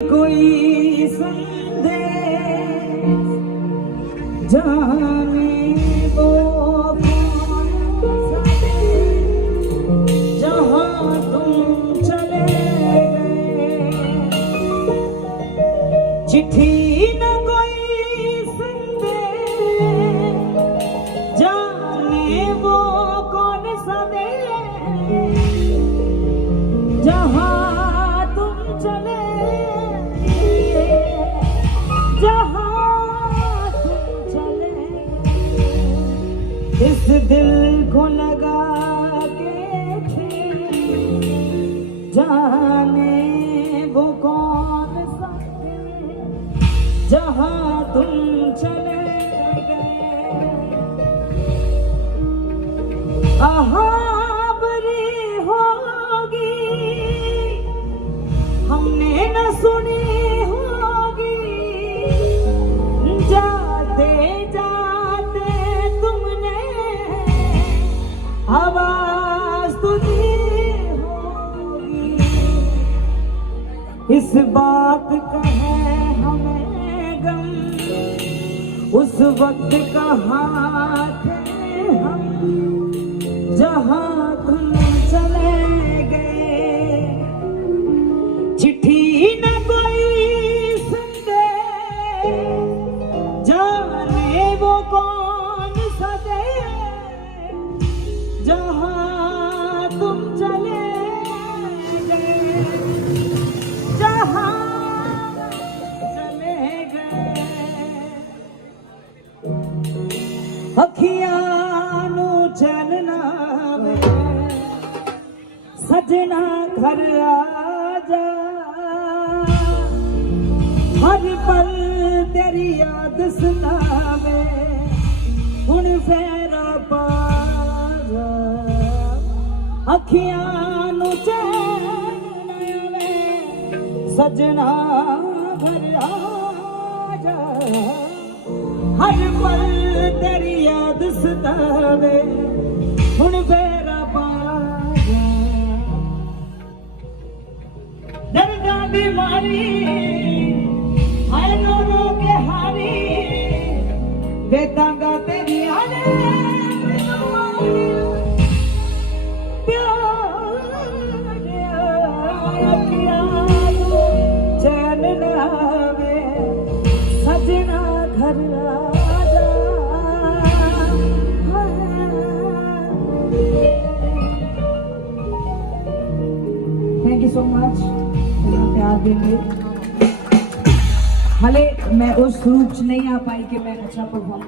कोई संदेश जाने वो कौन सा जहाँ तुम चले गए। चिट्ठी न कोई संदेश जाने वो कौन सा देश जहाँ तुम चले जहाँ तुम चले। इस दिल को लगा के थे जाने वो कौन सा जहाँ तुम चले गए। आहाबरी होगी हमने न सुनी आवाज तुझी होगी। इस बात का है हमें गम उस वक्त का हाथ हम जहाँ तुम चले गए। चिट्ठी न कोई संदेश जाने वो कौन सा देश जहाँ तुम चले गए जहाँ चले गए। अखियां नू चैन ना मिले सजना घर आजा। हर पल तेरी याद सतावे हुण फेरा पा अखियां नू चैन आवे सजना घर आजा। हर पल तेरी याद सतावे हुण फेरा पा दर्दां दी मारी हाय रो के हारी बेतांगा तेरी आले चैन लावे सजना घर आजा। थैंक यू सो मच प्यार देंगे। भले मैं उस रूप नहीं आ पाई कि मैं अच्छा परफॉर्म